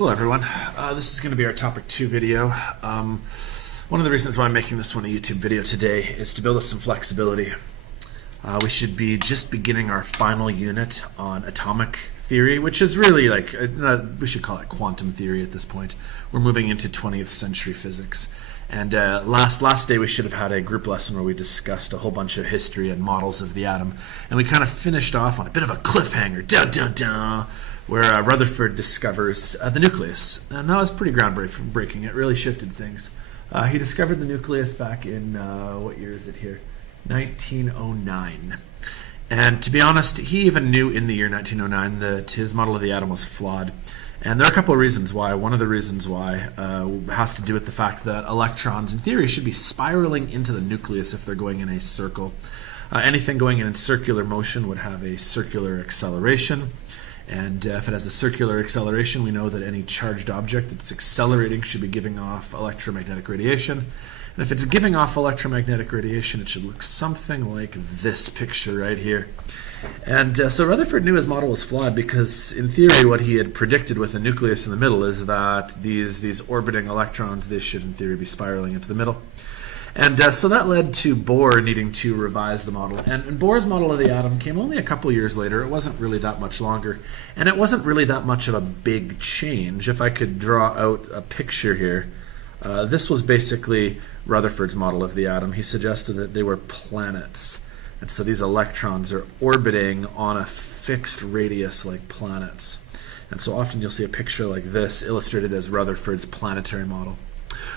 Hello everyone, this is going to be our topic 2 video. One of the reasons why I'm making this one a YouTube video today is to build us some flexibility. We should be just beginning our final unit on atomic theory, which is really like, we should call it quantum theory at this point. We're moving into 20th century physics. And last day we should have had a group lesson where we discussed a whole bunch of history and models of the atom. And we kind of finished off on a bit of a cliffhanger, dun dun dun, where Rutherford discovers the nucleus. And that was pretty groundbreaking. It really shifted things. He discovered the nucleus back in, what year is it here? 1909. And to be honest, he even knew in the year 1909 that his model of the atom was flawed. And there are a couple of reasons why. One of the reasons why has to do with the fact that electrons, in theory, should be spiraling into the nucleus if they're going in a circle. Anything going in circular motion would have a circular acceleration. And if it has a circular acceleration, we know that any charged object that's accelerating should be giving off electromagnetic radiation. And if it's giving off electromagnetic radiation, it should look something like this picture right here. And so Rutherford knew his model was flawed because, in theory, what he had predicted with the nucleus in the middle is that these orbiting electrons, they should, in theory, be spiraling into the middle. And so that led to Bohr needing to revise the model. And Bohr's model of the atom came only a couple years later. It wasn't really that much longer. And it wasn't really that much of a big change. If I could draw out a picture here, this was basically Rutherford's model of the atom. He suggested that they were planets. And so these electrons are orbiting on a fixed radius like planets. And so often you'll see a picture like this illustrated as Rutherford's planetary model.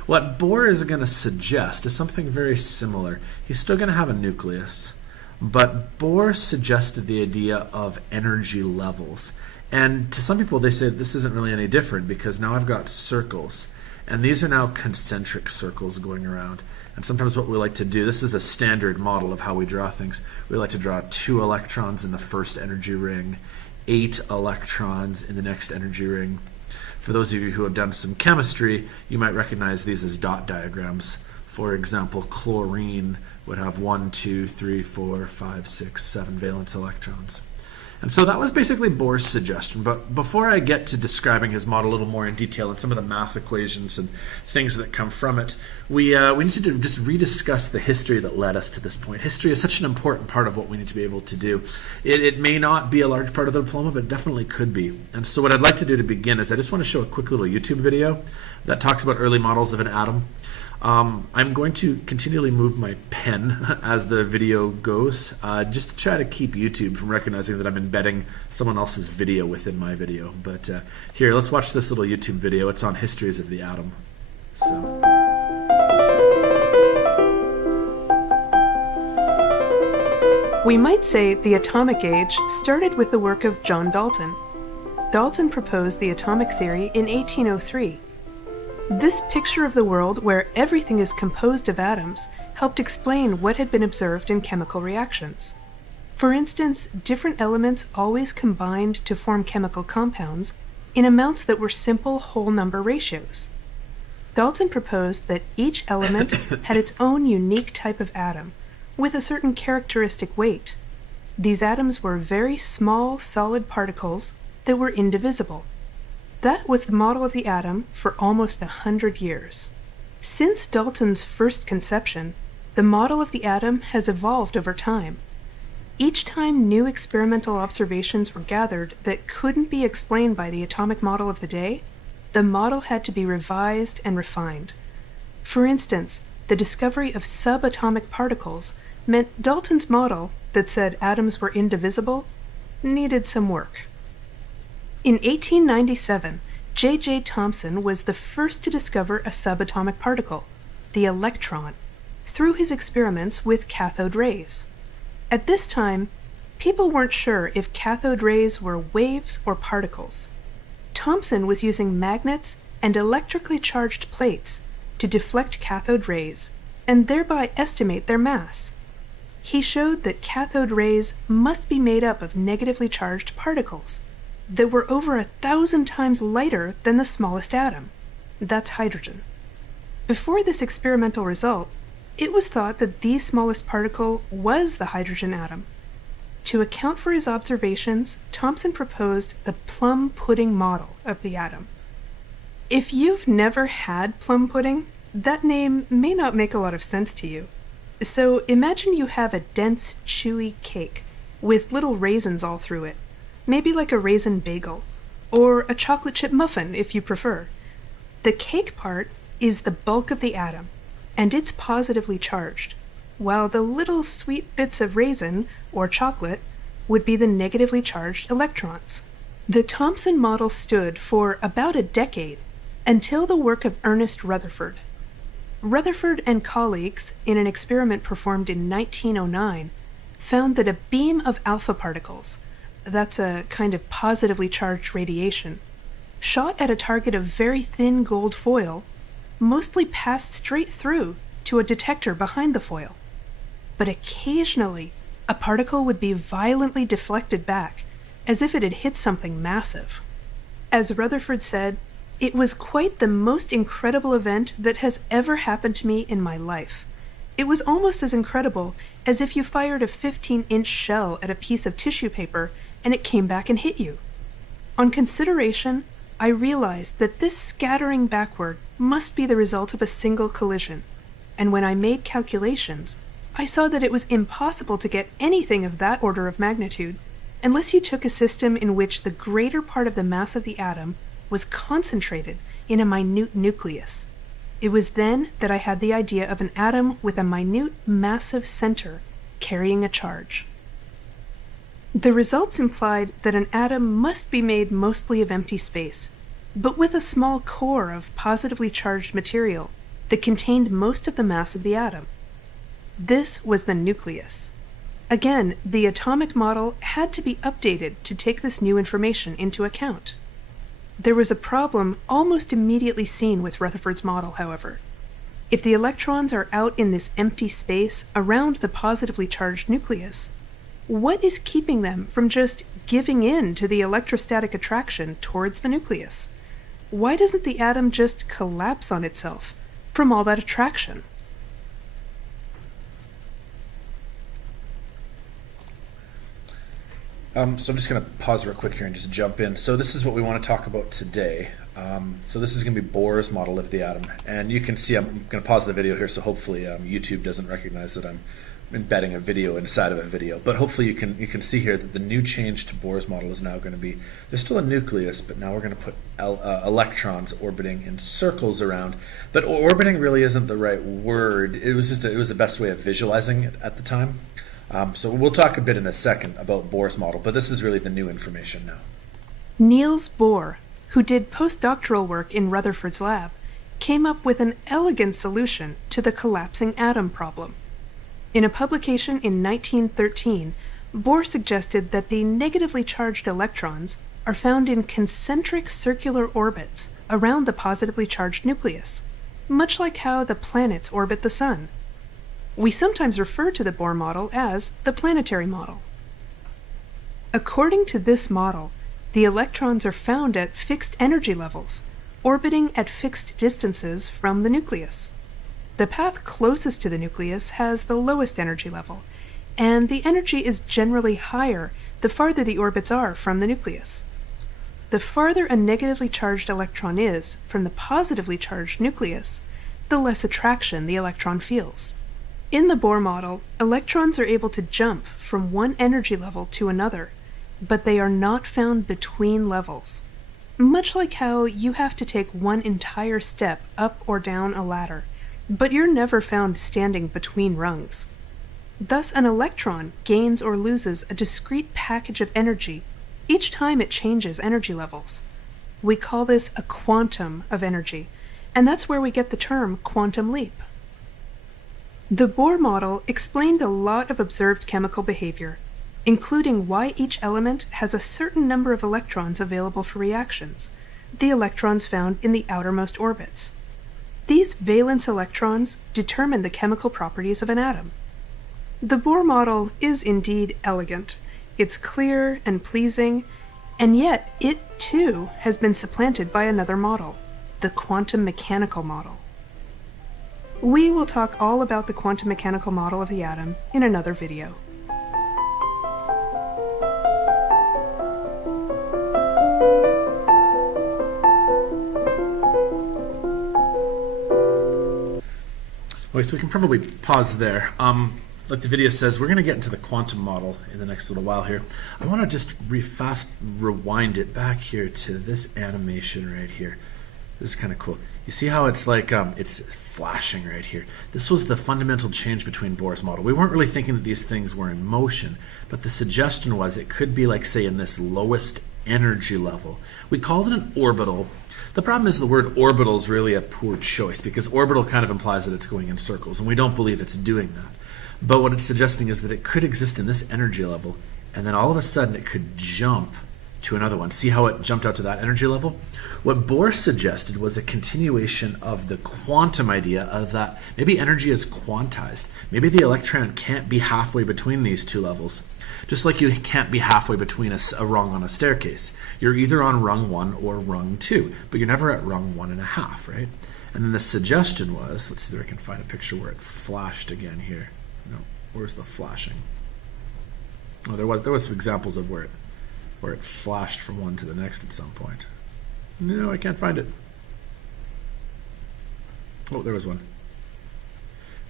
What Bohr is going to suggest is something very similar. He's still going to have a nucleus, but Bohr suggested the idea of energy levels. And to some people, they say this isn't really any different because now I've got circles. And these are now concentric circles going around. And sometimes what we like to do, this is a standard model of how we draw things. We like to draw 2 electrons in the first energy ring, 8 electrons in the next energy ring. For those of you who have done some chemistry, you might recognize these as dot diagrams. For example, chlorine would have 1, 2, 3, 4, 5, 6, 7 valence electrons. And so that was basically Bohr's suggestion. But before I get to describing his model a little more in detail and some of the math equations and things that come from it, we need to just rediscuss the history that led us to this point. History is such an important part of what we need to be able to do. It may not be a large part of the diploma, but it definitely could be. And so what I'd like to do to begin is I just want to show a quick little YouTube video that talks about early models of an atom. I'm going to continually move my pen as the video goes, just to try to keep YouTube from recognizing that I'm embedding someone else's video within my video. But here, let's watch this little YouTube video. It's on histories of the atom. So. We might say the atomic age started with the work of John Dalton. Dalton proposed the atomic theory in 1803. This picture of the world where everything is composed of atoms helped explain what had been observed in chemical reactions. For instance, different elements always combined to form chemical compounds in amounts that were simple whole number ratios. Dalton proposed that each element had its own unique type of atom with a certain characteristic weight. These atoms were very small solid particles that were indivisible. That was the model of the atom for almost 100 years. Since Dalton's first conception, the model of the atom has evolved over time. Each time new experimental observations were gathered that couldn't be explained by the atomic model of the day, the model had to be revised and refined. For instance, the discovery of subatomic particles meant Dalton's model that said atoms were indivisible needed some work. In 1897, J.J. Thomson was the first to discover a subatomic particle, the electron, through his experiments with cathode rays. At this time, people weren't sure if cathode rays were waves or particles. Thomson was using magnets and electrically charged plates to deflect cathode rays and thereby estimate their mass. He showed that cathode rays must be made up of negatively charged particles that were over 1,000 times lighter than the smallest atom. That's hydrogen. Before this experimental result, it was thought that the smallest particle was the hydrogen atom. To account for his observations, Thomson proposed the plum pudding model of the atom. If you've never had plum pudding, that name may not make a lot of sense to you. So imagine you have a dense, chewy cake with little raisins all through it, maybe like a raisin bagel, or a chocolate chip muffin if you prefer. The cake part is the bulk of the atom, and it's positively charged, while the little sweet bits of raisin, or chocolate, would be the negatively charged electrons. The Thomson model stood for about a decade, until the work of Ernest Rutherford. Rutherford and colleagues, in an experiment performed in 1909, found that a beam of alpha particles, that's a kind of positively charged radiation, shot at a target of very thin gold foil, mostly passed straight through to a detector behind the foil. But occasionally, a particle would be violently deflected back, as if it had hit something massive. As Rutherford said, "It was quite the most incredible event that has ever happened to me in my life. It was almost as incredible as if you fired a 15-inch shell at a piece of tissue paper and it came back and hit you. On consideration, I realized that this scattering backward must be the result of a single collision, and when I made calculations, I saw that it was impossible to get anything of that order of magnitude unless you took a system in which the greater part of the mass of the atom was concentrated in a minute nucleus. It was then that I had the idea of an atom with a minute, massive center carrying a charge." The results implied that an atom must be made mostly of empty space, but with a small core of positively charged material that contained most of the mass of the atom. This was the nucleus. Again, the atomic model had to be updated to take this new information into account. There was a problem almost immediately seen with Rutherford's model, however. If the electrons are out in this empty space around the positively charged nucleus, what is keeping them from just giving in to the electrostatic attraction towards the nucleus? Why doesn't the atom just collapse on itself from all that attraction? So I'm just going to pause real quick here and just jump in. So this is what we want to talk about today. So this is going to be Bohr's model of the atom. And you can see I'm going to pause the video here, so hopefully YouTube doesn't recognize that I'm embedding a video inside of a video. But hopefully you can see here that the new change to Bohr's model is now going to be, there's still a nucleus, but now we're going to put electrons orbiting in circles around. But orbiting really isn't the right word. It was the best way of visualizing it at the time. So we'll talk a bit in a second about Bohr's model, but this is really the new information now. Niels Bohr, who did postdoctoral work in Rutherford's lab, came up with an elegant solution to the collapsing atom problem. In a publication in 1913, Bohr suggested that the negatively charged electrons are found in concentric circular orbits around the positively charged nucleus, much like how the planets orbit the Sun. We sometimes refer to the Bohr model as the planetary model. According to this model, the electrons are found at fixed energy levels, orbiting at fixed distances from the nucleus. The path closest to the nucleus has the lowest energy level, and the energy is generally higher the farther the orbits are from the nucleus. The farther a negatively charged electron is from the positively charged nucleus, the less attraction the electron feels. In the Bohr model, electrons are able to jump from one energy level to another, but they are not found between levels. Much like how you have to take one entire step up or down a ladder, but you're never found standing between rungs. Thus, an electron gains or loses a discrete package of energy each time it changes energy levels. We call this a quantum of energy, and that's where we get the term quantum leap. The Bohr model explained a lot of observed chemical behavior, including why each element has a certain number of electrons available for reactions, the electrons found in the outermost orbits. These valence electrons determine the chemical properties of an atom. The Bohr model is indeed elegant. It's clear and pleasing, and yet it too has been supplanted by another model, the quantum mechanical model. We will talk all about the quantum mechanical model of the atom in another video. Okay, so we can probably pause there. Like the video says, we're going to get into the quantum model in the next little while here. I want to just fast rewind it back here to this animation right here. This is kind of cool. You see how it's like, it's flashing right here. This was the fundamental change between Bohr's model. We weren't really thinking that these things were in motion, but the suggestion was it could be like, say, in this lowest energy level. We called it an orbital. The problem is the word orbital is really a poor choice because orbital kind of implies that it's going in circles, and we don't believe it's doing that. But what it's suggesting is that it could exist in this energy level, and then all of a sudden it could jump to another one. See how it jumped out to that energy level? What Bohr suggested was a continuation of the quantum idea of that maybe energy is quantized. Maybe the electron can't be halfway between these two levels. Just like you can't be halfway between a rung on a staircase. You're either on rung 1 or rung 2, but you're never at rung 1.5, right? And then the suggestion was, let's see if I can find a picture where it flashed again here. No, where's the flashing? Oh, there was some examples of where it flashed from one to the next at some point. No, I can't find it. Oh, there was one.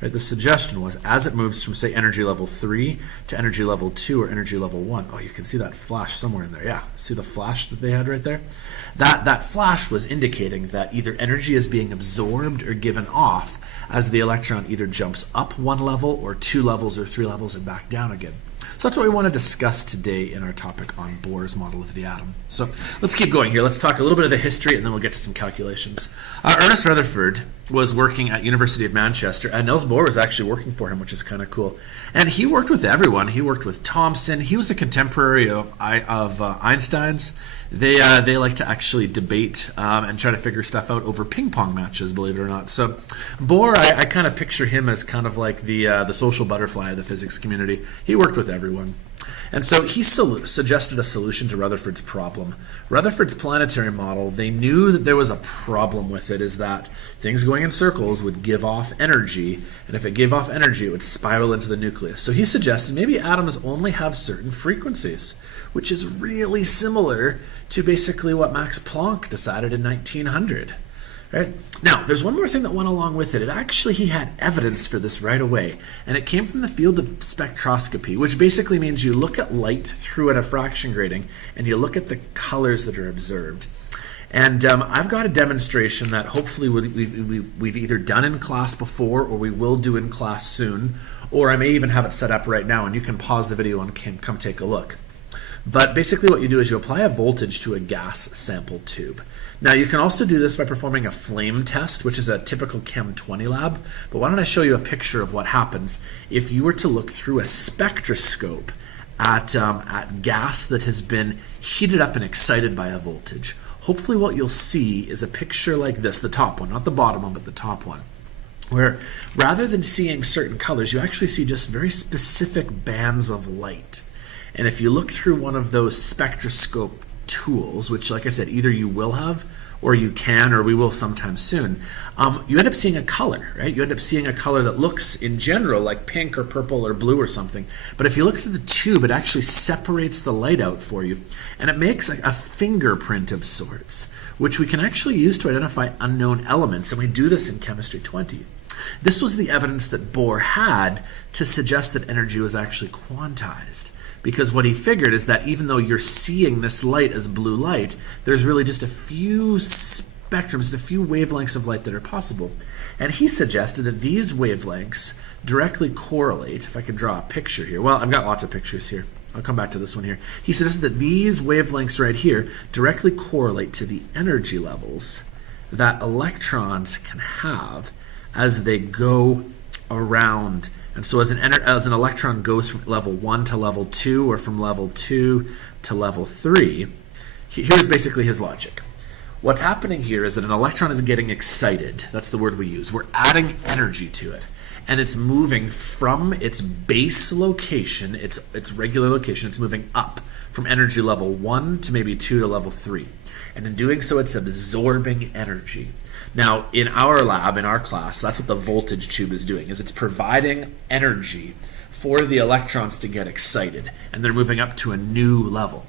Right, the suggestion was as it moves from, say, energy level 3 to energy level 2 or energy level 1. Oh, you can see that flash somewhere in there. Yeah, see the flash that they had right there? That flash was indicating that either energy is being absorbed or given off as the electron either jumps up one level or 2 levels or 3 levels and back down again. So that's what we want to discuss today in our topic on Bohr's model of the atom. So let's keep going here. Let's talk a little bit of the history and then we'll get to some calculations. Ernest Rutherford was working at University of Manchester and Niels Bohr was actually working for him, which is kind of cool. And he worked with everyone. He worked with Thomson. He was a contemporary of Einstein's. They like to actually debate and try to figure stuff out over ping pong matches, believe it or not. So Bohr, I kind of picture him as kind of like the social butterfly of the physics community. He worked with everyone. And so he suggested a solution to Rutherford's problem. Rutherford's planetary model, they knew that there was a problem with it, is that things going in circles would give off energy, and if it gave off energy, it would spiral into the nucleus. So he suggested maybe atoms only have certain frequencies, which is really similar to basically what Max Planck decided in 1900. Right? Now, there's one more thing that went along with it. He had evidence for this right away, and it came from the field of spectroscopy, which basically means you look at light through a diffraction grating, and you look at the colors that are observed. And I've got a demonstration that hopefully we've either done in class before or we will do in class soon, or I may even have it set up right now, and you can pause the video and come take a look. But basically what you do is you apply a voltage to a gas sample tube. Now you can also do this by performing a flame test, which is a typical Chem 20 lab. But why don't I show you a picture of what happens if you were to look through a spectroscope at gas that has been heated up and excited by a voltage. Hopefully what you'll see is a picture like this, the top one, not the bottom one, but the top one, where rather than seeing certain colors, you actually see just very specific bands of light. And if you look through one of those spectroscope tools, which like I said, either you will have or you can or we will sometime soon, you end up seeing a color, right? You end up seeing a color that looks in general like pink or purple or blue or something. But if you look through the tube, it actually separates the light out for you. And it makes like a fingerprint of sorts, which we can actually use to identify unknown elements. And we do this in Chemistry 20. This was the evidence that Bohr had to suggest that energy was actually quantized. Because what he figured is that even though you're seeing this light as blue light, there's really just a few spectrums, a few wavelengths of light that are possible. And he suggested that these wavelengths directly correlate, if I could draw a picture here. Well, I've got lots of pictures here. I'll come back to this one here. He suggested that these wavelengths right here directly correlate to the energy levels that electrons can have as they go around. And so as an electron goes from level 1 to level 2 or from level 2 to level 3, here's basically his logic. What's happening here is that an electron is getting excited. That's the word we use. We're adding energy to it. And it's moving from its base location, its regular location, it's moving up from energy level 1 to maybe 2 to level 3. And in doing so, it's absorbing energy. Now, in our lab, in our class, that's what the voltage tube is doing, is it's providing energy for the electrons to get excited, and they're moving up to a new level.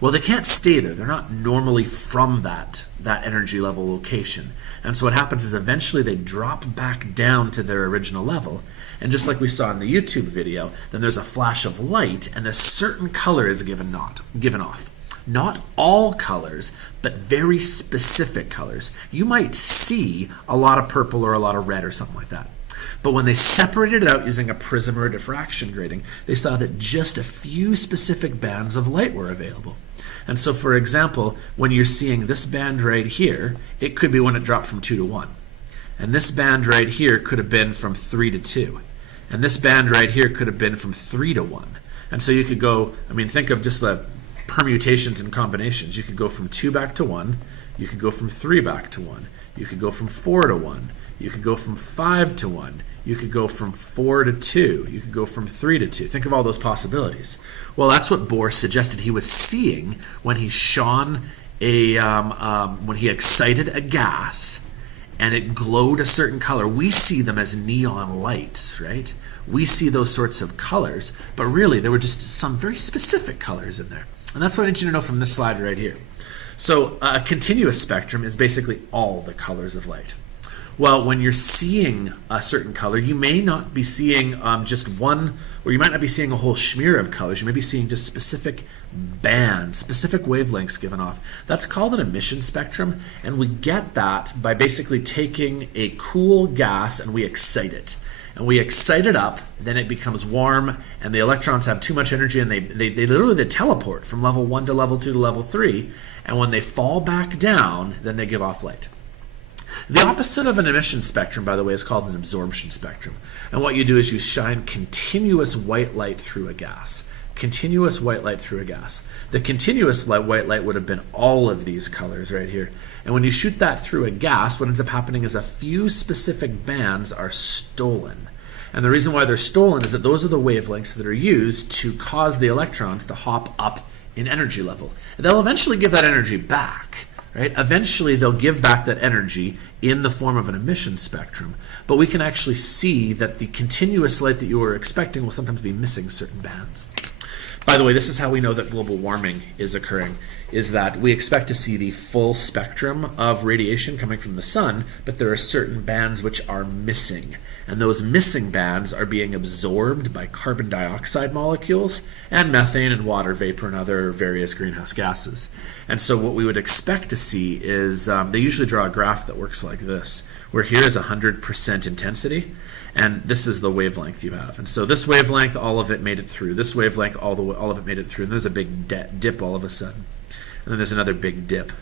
Well, they can't stay there. They're not normally from that energy level location. And so what happens is eventually they drop back down to their original level. And just like we saw in the YouTube video, then there's a flash of light and a certain color is given off. Not all colors, but very specific colors. You might see a lot of purple or a lot of red or something like that. But when they separated it out using a prism or a diffraction grating, they saw that just a few specific bands of light were available. And so, for example, when you're seeing this band right here, it could be when it dropped from 2 to 1. And this band right here could have been from 3 to 2. And this band right here could have been from 3 to 1. And so you could go, think of just the permutations and combinations. You could go from 2 back to 1. You could go from 3 back to 1. You could go from 4 to 1. You could go from 5 to 1. You could go from 4 to 2. You could go from 3 to 2. Think of all those possibilities. Well, that's what Bohr suggested he was seeing when he shone when he excited a gas and it glowed a certain color. We see them as neon lights, right? We see those sorts of colors, but really there were just some very specific colors in there. And that's what I need you to know from this slide right here. So a continuous spectrum is basically all the colors of light. Well, when you're seeing a certain color, you may not be seeing just one, or you might not be seeing a whole smear of colors. You may be seeing just specific bands, specific wavelengths given off. That's called an emission spectrum, and we get that by basically taking a cool gas and we excite it. And we excite it up, then it becomes warm, and the electrons have too much energy, and they literally teleport from level 1 to level 2 to level 3, and when they fall back down, then they give off light. The opposite of an emission spectrum, by the way, is called an absorption spectrum. And what you do is you shine continuous white light through a gas. Continuous white light through a gas. The continuous white light would have been all of these colors right here. And when you shoot that through a gas, what ends up happening is a few specific bands are stolen. And the reason why they're stolen is that those are the wavelengths that are used to cause the electrons to hop up in energy level. And they'll eventually give that energy back. Right? Eventually, they'll give back that energy in the form of an emission spectrum, but we can actually see that the continuous light that you were expecting will sometimes be missing certain bands. By the way, this is how we know that global warming is occurring, is that we expect to see the full spectrum of radiation coming from the sun, but there are certain bands which are missing. And those missing bands are being absorbed by carbon dioxide molecules and methane and water vapor and other various greenhouse gases. And so what we would expect to see is, they usually draw a graph that works like this, where here is 100% intensity, and this is the wavelength you have. And so this wavelength, all of it made it through. This wavelength, all of it made it through. And there's a big dip all of a sudden. And then there's another big dip.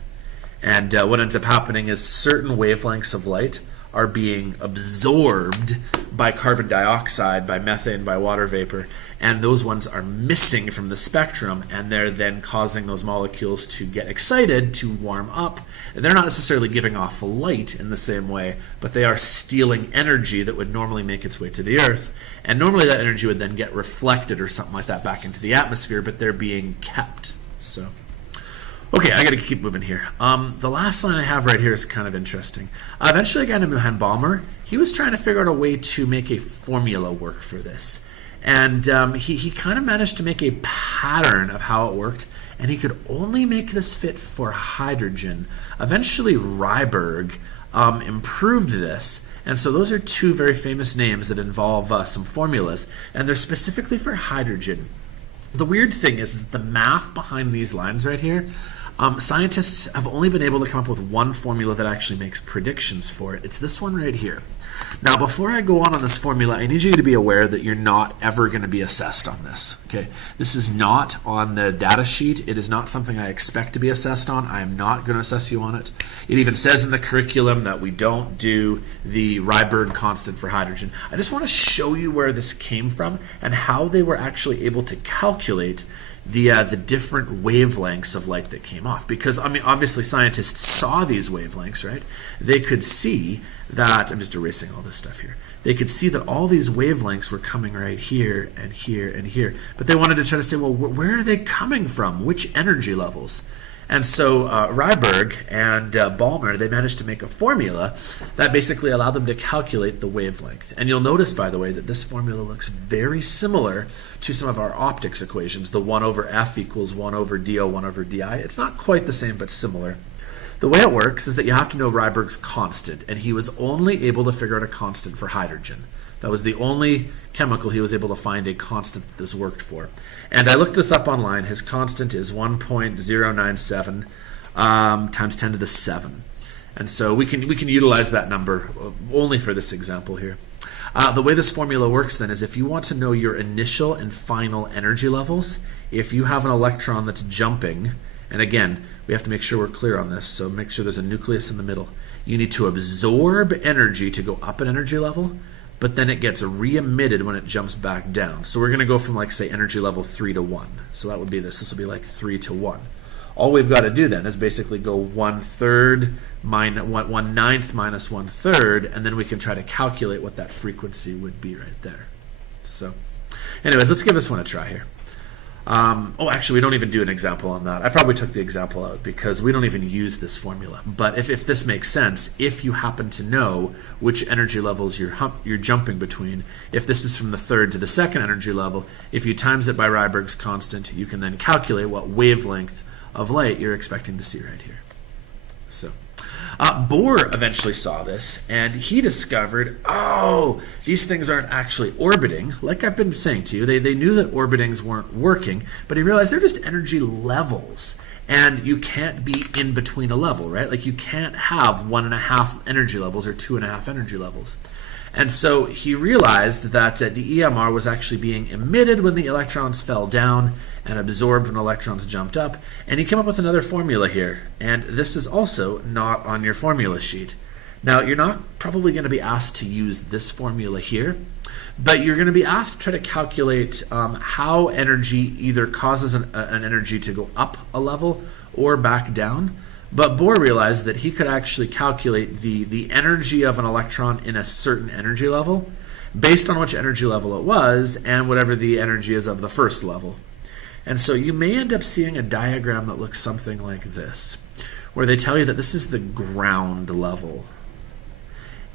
And what ends up happening is certain wavelengths of light are being absorbed by carbon dioxide, by methane, by water vapor, and those ones are missing from the spectrum, and they're then causing those molecules to get excited, to warm up. And they're not necessarily giving off light in the same way, but they are stealing energy that would normally make its way to the Earth, and normally that energy would then get reflected or something like that back into the atmosphere, but they're being kept. So, okay, I gotta keep moving here. The last line I have right here is kind of interesting. Eventually a guy named Johann Balmer, he was trying to figure out a way to make a formula work for this. And he kind of managed to make a pattern of how it worked, and he could only make this fit for hydrogen. Eventually Rydberg improved this, and so those are two very famous names that involve some formulas, and they're specifically for hydrogen. The weird thing is the math behind these lines right here, scientists have only been able to come up with one formula that actually makes predictions for it. It's this one right here. Now, before I go on this formula, I need you to be aware that you're not ever going to be assessed on this. Okay, this is not on the data sheet. It is not something I expect to be assessed on. I am not going to assess you on it. It even says in the curriculum that we don't do the Rydberg constant for hydrogen. I just want to show you where this came from and how they were actually able to calculate the different wavelengths of light that came off. Because, I mean, obviously scientists saw these wavelengths, right? They could see that, I'm just erasing all this stuff here. They could see that all these wavelengths were coming right here and here and here. But they wanted to try to say, well, where are they coming from? Which energy levels? And so Rydberg and Balmer, they managed to make a formula that basically allowed them to calculate the wavelength. And you'll notice, by the way, that this formula looks very similar to some of our optics equations, the 1 over f equals 1 over do 1 over di. It's not quite the same, but similar. The way it works is that you have to know Rydberg's constant, and he was only able to figure out a constant for hydrogen. That was the only chemical he was able to find a constant that this worked for. And I looked this up online. His constant is 1.097 times 10 to the 7. And so we can utilize that number only for this example here. The way this formula works then is if you want to know your initial and final energy levels, if you have an electron that's jumping, and again, we have to make sure we're clear on this, so make sure there's a nucleus in the middle. You need to absorb energy to go up an energy level, but then it gets re-emitted when it jumps back down. So we're going to go from, like, say, energy level 3 to 1. So that would be this. This will be like 3 to 1. All we've got to do then is basically go 1/3 minus 1/9 minus 1/3, and then we can try to calculate what that frequency would be right there. So anyways, let's give this one a try here. Actually, we don't even do an example on that. I probably took the example out because we don't even use this formula. But if this makes sense, if you happen to know which energy levels you're jumping between, if this is from the third to the second energy level, if you times it by Rydberg's constant, you can then calculate what wavelength of light you're expecting to see right here. So Bohr eventually saw this, and he discovered, these things aren't actually orbiting. Like I've been saying to you, they knew that orbitings weren't working, but he realized they're just energy levels, and you can't be in between a level, right? Like you can't have 1.5 energy levels or 2.5 energy levels. And so he realized that the EMR was actually being emitted when the electrons fell down and absorbed when electrons jumped up. And he came up with another formula here. And this is also not on your formula sheet. Now, you're not probably going to be asked to use this formula here, but you're going to be asked to try to calculate how energy either causes an energy to go up a level or back down. But Bohr realized that he could actually calculate the energy of an electron in a certain energy level based on which energy level it was and whatever the energy is of the first level. And so you may end up seeing a diagram that looks something like this, where they tell you that this is the ground level.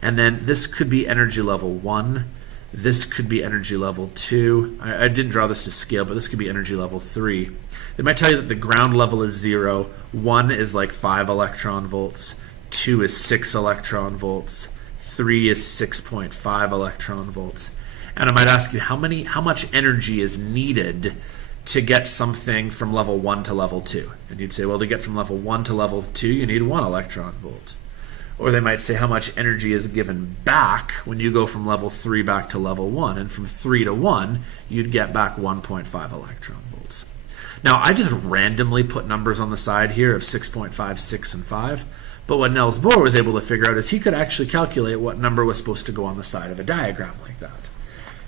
And then this could be energy level 1. This could be energy level 2. I didn't draw this to scale, but this could be energy level 3. They might tell you that the ground level is 0. 1 is like 5 electron volts. 2 is 6 electron volts. 3 is 6.5 electron volts. And I might ask you how much energy is needed to get something from level 1 to level 2. And you'd say, well, to get from level 1 to level 2, you need 1 electron volt. Or they might say how much energy is given back when you go from level 3 back to level 1. And from 3 to 1, you'd get back 1.5 electron volts. Now, I just randomly put numbers on the side here of 6.5, 6, and 5. But what Niels Bohr was able to figure out is he could actually calculate what number was supposed to go on the side of a diagram like that.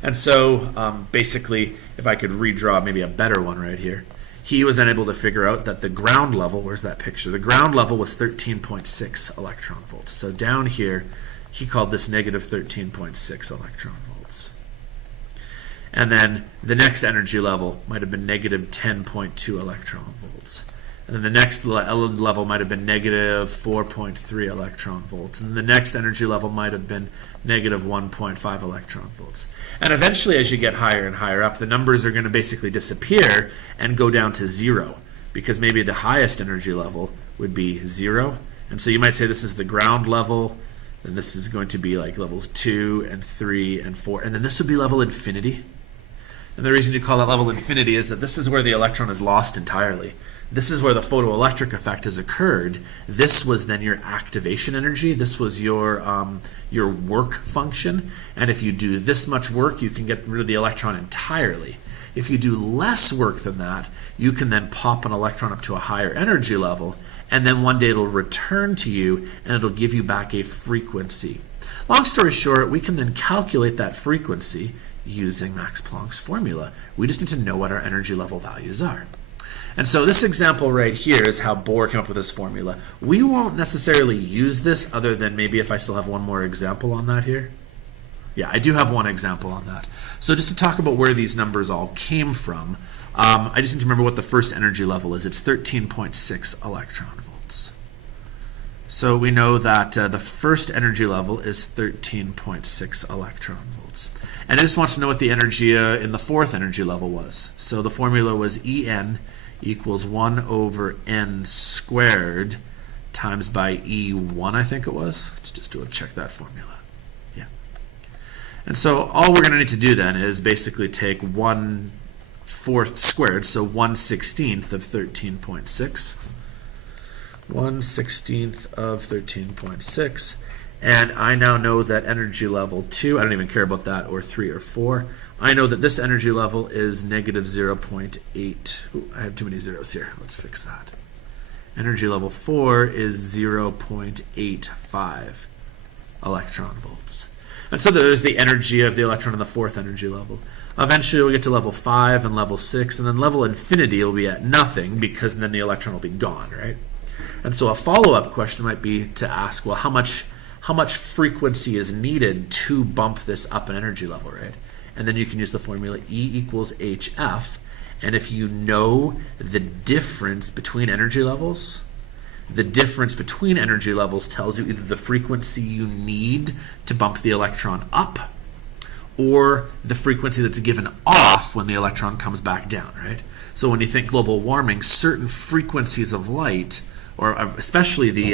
And so basically, if I could redraw maybe a better one right here, he was then able to figure out that the ground level, where's that picture? The ground level was 13.6 electron volts. So down here, he called this negative 13.6 electron volts. And then the next energy level might have been negative 10.2 electron volts. And then the next level might have been negative 4.3 electron volts. And the next energy level might have been negative 1.5 electron volts. And eventually, as you get higher and higher up, the numbers are going to basically disappear and go down to 0, because maybe the highest energy level would be 0. And so you might say this is the ground level, then this is going to be like levels 2 and 3 and 4, and then this would be level infinity. And the reason you call that level infinity is that this is where the electron is lost entirely. This is where the photoelectric effect has occurred. This was then your activation energy. This was your work function. And if you do this much work, you can get rid of the electron entirely. If you do less work than that, you can then pop an electron up to a higher energy level, and then one day it'll return to you and it'll give you back a frequency. Long story short, we can then calculate that frequency using Max Planck's formula. We just need to know what our energy level values are. And so this example right here is how Bohr came up with this formula. We won't necessarily use this other than maybe if I still have one more example on that here. Yeah, I do have one example on that. So just to talk about where these numbers all came from, I just need to remember what the first energy level is. It's 13.6 electron volts. So we know that the first energy level is 13.6 electron volts. And it just wants to know what the energy in the fourth energy level was. So the formula was En equals 1 over n squared times by E1, I think it was. Let's just check that formula. Yeah. And so all we're going to need to do then is basically take 1/4 squared, so 1/16 of 13.6. 1/16 of 13.6. And I now know that energy level 2, I don't even care about that, or 3 or 4. I know that this energy level is negative 0.8. Ooh, I have too many zeros here. Let's fix that. Energy level 4 is 0.85 electron volts. And so there's the energy of the electron in the fourth energy level. Eventually we'll get to level 5 and level 6, and then level infinity will be at nothing, because then the electron will be gone, right? And so a follow-up question might be to ask, well, how much frequency is needed to bump this up an energy level, right? And then you can use the formula E equals HF. And if you know the difference between energy levels, the difference between energy levels tells you either the frequency you need to bump the electron up, or the frequency that's given off when the electron comes back down, right? So when you think global warming, certain frequencies of light, or especially the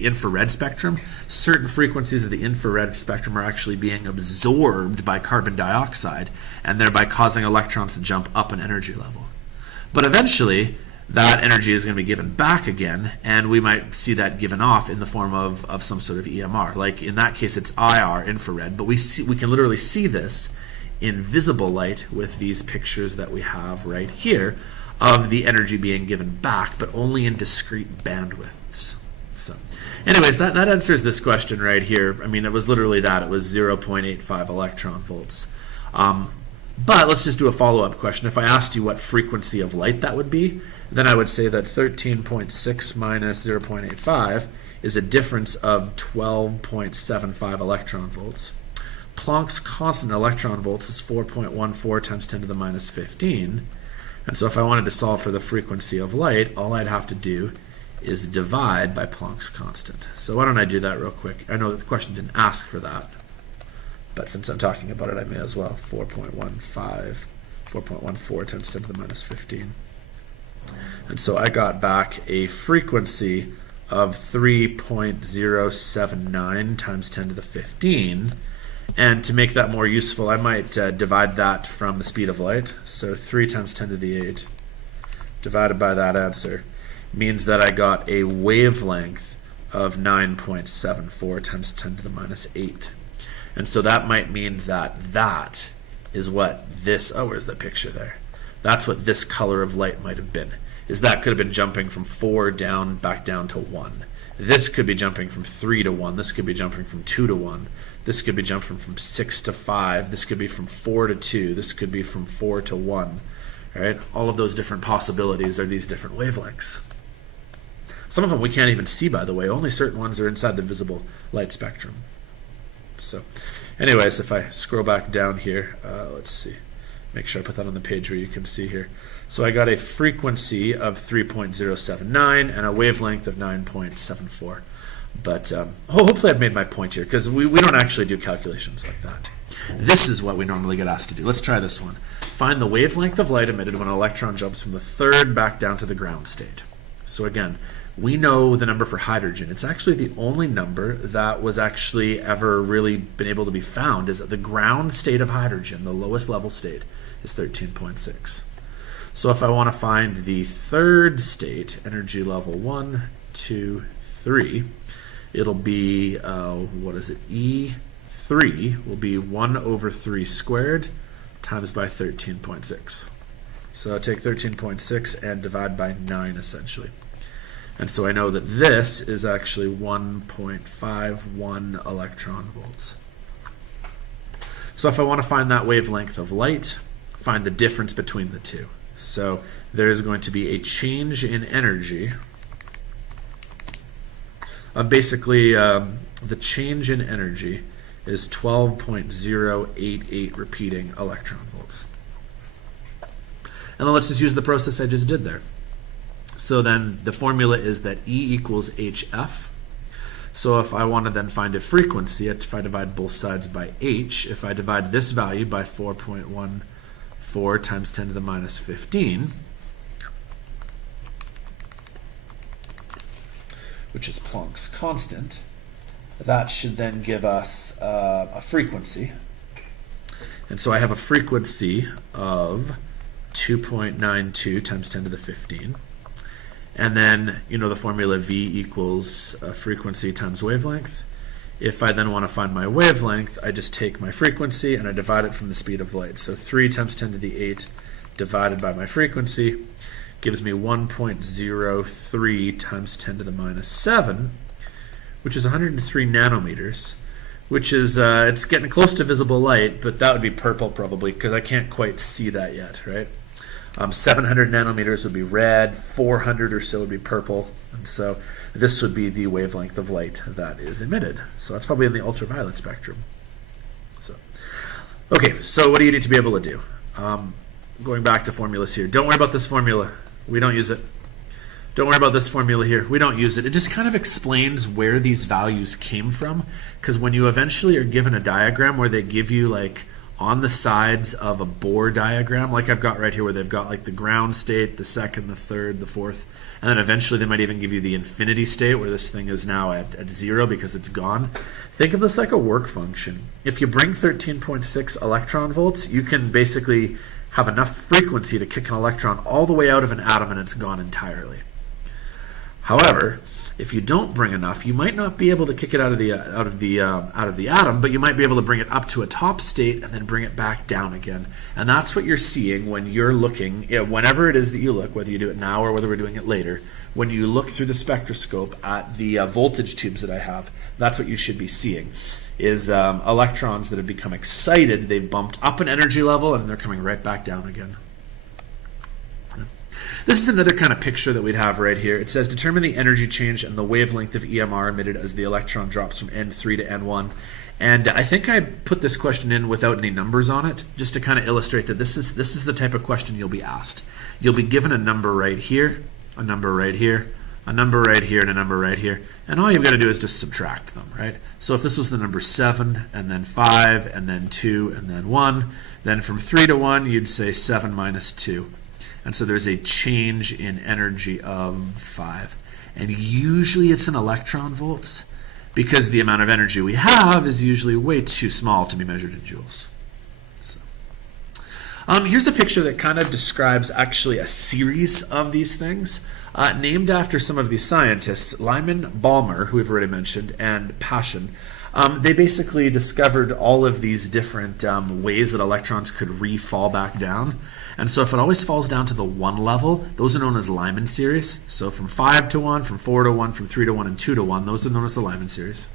infrared spectrum, certain frequencies of the infrared spectrum are actually being absorbed by carbon dioxide, and thereby causing electrons to jump up an energy level. But eventually, that energy is going to be given back again, and we might see that given off in the form of some sort of EMR. Like in that case, it's IR, infrared, but we can literally see this in visible light with these pictures that we have right here of the energy being given back, but only in discrete bandwidths. So anyways, that answers this question right here. I mean, it was literally that. It was 0.85 electron volts. But let's just do a follow-up question. If I asked you what frequency of light that would be, then I would say that 13.6 minus 0.85 is a difference of 12.75 electron volts. Planck's constant in electron volts is 4.14 times 10 to the minus 15. And so if I wanted to solve for the frequency of light, all I'd have to do is divide by Planck's constant. So why don't I do that real quick? I know that the question didn't ask for that, but since I'm talking about it, I may as well. 4.14 times 10 to the minus 15. And so I got back a frequency of 3.079 times 10 to the 15. And to make that more useful, I might divide that from the speed of light. So 3 times 10 to the 8 divided by that answer means that I got a wavelength of 9.74 times 10 to the minus 8. And so that might mean that that is what this, oh, where's the picture there? That's what this color of light might have been. Is that could have been jumping from 4 down, back down to 1. This could be jumping from 3 to 1. This could be jumping from 2 to 1. This could be jumping from 6 to 5. This could be from 4 to 2. This could be from 4 to 1. All right? All of those different possibilities are these different wavelengths. Some of them we can't even see, by the way. Only certain ones are inside the visible light spectrum. So anyways, if I scroll back down here, let's see. Make sure I put that on the page where you can see here. So I got a frequency of 3.079 and a wavelength of 9.74. But hopefully I've made my point here, because we don't actually do calculations like that. This is what we normally get asked to do. Let's try this one. Find the wavelength of light emitted when an electron jumps from the third back down to the ground state. So again, we know the number for hydrogen. It's actually the only number that was actually ever really been able to be found, is that the ground state of hydrogen, the lowest level state, is 13.6. So if I want to find the third state, energy level 1, 2, 3, it'll be, what is it, E3 will be 1 over 3 squared times by 13.6. So I take 13.6 and divide by 9 essentially. And so I know that this is actually 1.51 electron volts. So if I want to find that wavelength of light, find the difference between the two. So there is going to be a change in energy of basically the change in energy is 12.088 repeating electron volts. And then let's just use the process I just did there. So then the formula is that E equals HF. So if I want to then find a frequency, if I divide both sides by H, if I divide this value by 4.14 times 10 to the minus 15, which is Planck's constant, that should then give us a frequency. And so I have a frequency of 2.92 times 10 to the 15. And then, the formula V equals frequency times wavelength. If I then want to find my wavelength, I just take my frequency and I divide it from the speed of light. So 3 times 10 to the 8 divided by my frequency gives me 1.03 times 10 to the minus 7, which is 103 nanometers, which is, it's getting close to visible light, but that would be purple probably, because I can't quite see that yet, right? 700 nanometers would be red, 400 or so would be purple, and so this would be the wavelength of light that is emitted. So that's probably in the ultraviolet spectrum. Okay, so what do you need to be able to do? Going back to formulas here. Don't worry about this formula. We don't use it. Don't worry about this formula here. We don't use it. It just kind of explains where these values came from, because when you eventually are given a diagram where they give you like on the sides of a Bohr diagram, like I've got right here where they've got like the ground state, the second, the third, the fourth, and then eventually they might even give you the infinity state where this thing is now at 0 because it's gone. Think of this like a work function. If you bring 13.6 electron volts, you can basically have enough frequency to kick an electron all the way out of an atom and it's gone entirely. However, if you don't bring enough, you might not be able to kick it out of the atom, but you might be able to bring it up to a top state and then bring it back down again. And that's what you're seeing when you're looking, whenever it is that you look, whether you do it now or whether we're doing it later, when you look through the spectroscope at the voltage tubes that I have, that's what you should be seeing, is electrons that have become excited. They've bumped up an energy level and they're coming right back down again. This is another kind of picture that we'd have right here. It says determine the energy change and the wavelength of EMR emitted as the electron drops from N3 to N1. And I think I put this question in without any numbers on it, just to kind of illustrate that this is the type of question you'll be asked. You'll be given a number right here, a number right here, a number right here, and a number right here. And all you've got to do is just subtract them, right? So if this was the number 7, and then 5, and then 2, and then 1, then from 3 to 1, you'd say 7 minus 2. And so there's a change in energy of 5. And usually it's in electron volts because the amount of energy we have is usually way too small to be measured in joules. So, here's a picture that kind of describes actually a series of these things named after some of these scientists, Lyman Balmer, who we've already mentioned, and Paschen. They basically discovered all of these different ways that electrons could re-fall back down. And so if it always falls down to the 1 level, those are known as Lyman series. So from 5 to 1, from 4 to 1, from 3 to 1, and 2 to 1, those are known as the Lyman series.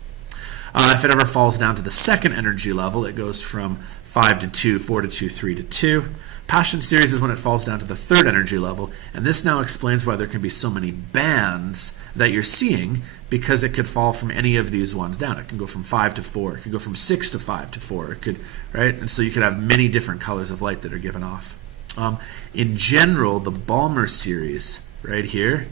If it ever falls down to the second energy level, it goes from 5 to 2, 4 to 2, 3 to 2. Paschen series is when it falls down to the third energy level, and this now explains why there can be so many bands that you're seeing, because it could fall from any of these ones down. It can go from 5 to 4, it could go from 6 to 5 to 4, it could, right? And so you could have many different colors of light that are given off. In general, the Balmer series right here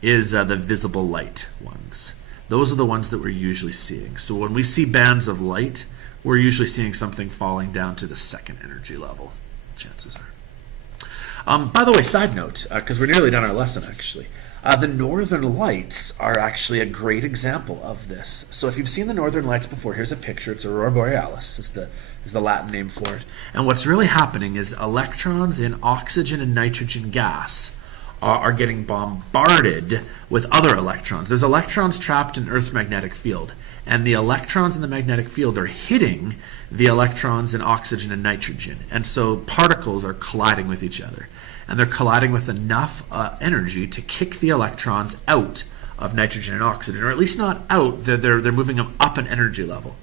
is the visible light ones. Those are the ones that we're usually seeing. So when we see bands of light, we're usually seeing something falling down to the second energy level, chances are. By the way, side note, because we're nearly done our lesson actually, the northern lights are actually a great example of this. So if you've seen the northern lights before, here's a picture. It's Aurora Borealis, is the Latin name for it. And what's really happening is electrons in oxygen and nitrogen gas are getting bombarded with other electrons. There's electrons trapped in Earth's magnetic field, and the electrons in the magnetic field are hitting the electrons in oxygen and nitrogen. And so particles are colliding with each other, and they're colliding with enough energy to kick the electrons out of nitrogen and oxygen, or at least not out, they're moving them up an energy level.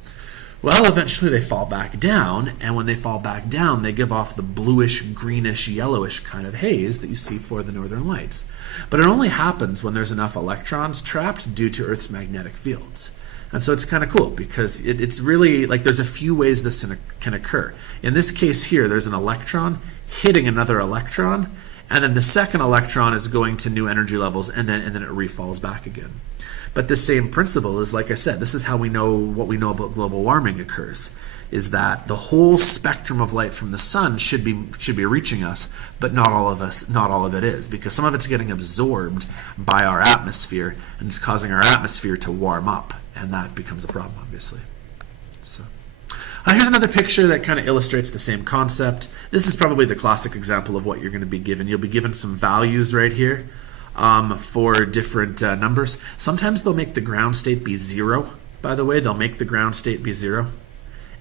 Well, eventually they fall back down, and when they fall back down, they give off the bluish, greenish, yellowish kind of haze that you see for the northern lights. But it only happens when there's enough electrons trapped due to Earth's magnetic fields. And so it's kind of cool because it's really like there's a few ways this can occur. In this case here, there's an electron hitting another electron, and then the second electron is going to new energy levels, and then it refalls back again. But the same principle is, like I said, this is how we know what we know about global warming occurs, is that the whole spectrum of light from the sun should be reaching us, but not all of it is, because some of it's getting absorbed by our atmosphere, and it's causing our atmosphere to warm up, and that becomes a problem, obviously. So here's another picture that kind of illustrates the same concept. This is probably the classic example of what you're going to be given. You'll be given some values right here for different numbers. Sometimes they'll make the ground state be 0, by the way. They'll make the ground state be 0,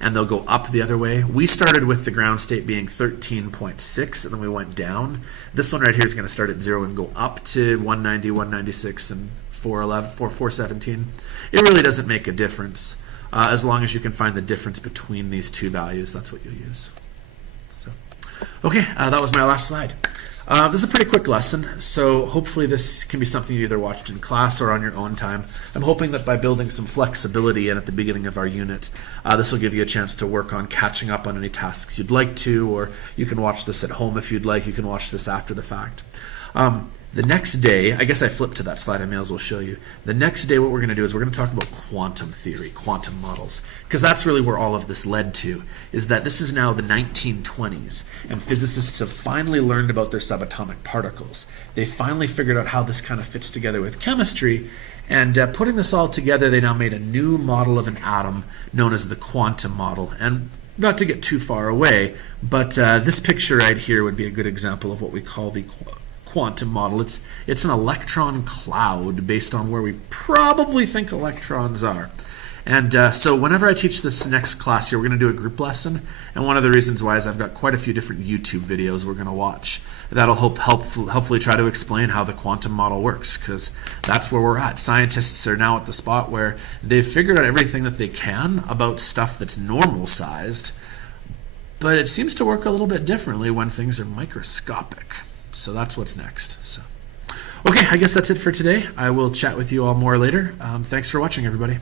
and they'll go up the other way. We started with the ground state being 13.6, and then we went down. This one right here is going to start at 0 and go up to 190, 196, and 411, 417. It really doesn't make a difference. As long as you can find the difference between these two values, that's what you'll use. So, okay, that was my last slide. This is a pretty quick lesson, so hopefully this can be something you either watched in class or on your own time. I'm hoping that by building some flexibility in at the beginning of our unit, this will give you a chance to work on catching up on any tasks you'd like to, or you can watch this at home if you'd like. You can watch this after the fact. The next day, I guess I flipped to that slide, I may as well show you. The next day what we're going to do is we're going to talk about quantum theory, quantum models, because that's really where all of this led to, is that this is now the 1920s, and physicists have finally learned about their subatomic particles. They finally figured out how this kind of fits together with chemistry, and putting this all together, they now made a new model of an atom known as the quantum model. And not to get too far away, but this picture right here would be a good example of what we call the quantum model. It's an electron cloud based on where we probably think electrons are. And so whenever I teach this next class here, we're going to do a group lesson. And one of the reasons why is I've got quite a few different YouTube videos we're going to watch. That'll hopefully try to explain how the quantum model works, because that's where we're at. Scientists are now at the spot where they've figured out everything that they can about stuff that's normal sized, but it seems to work a little bit differently when things are microscopic. So that's what's next. So, okay, I guess that's it for today. I will chat with you all more later. Thanks for watching, everybody.